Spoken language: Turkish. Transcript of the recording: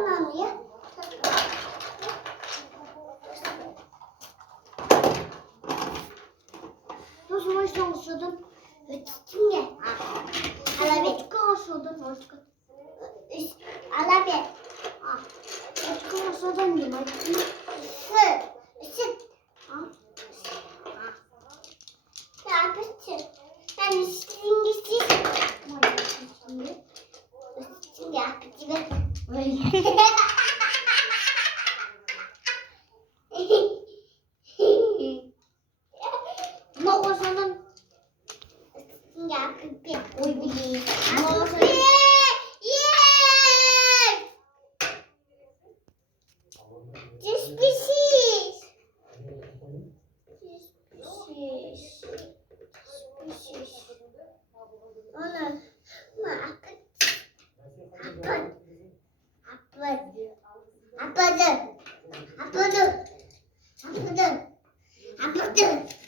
Tamam ya. Nasıl başlamışsın? Ötütüm ya. Alabi. Çıkarsın. Alabi. Çıkarsın değil mi? Isıt. Ne yapıyorsun? Ben istediğin gitsin. Isıtın ya. Mau sana nggak pipit, beli. Mau sana. Yes. Just pieces. Mana? Apa tu?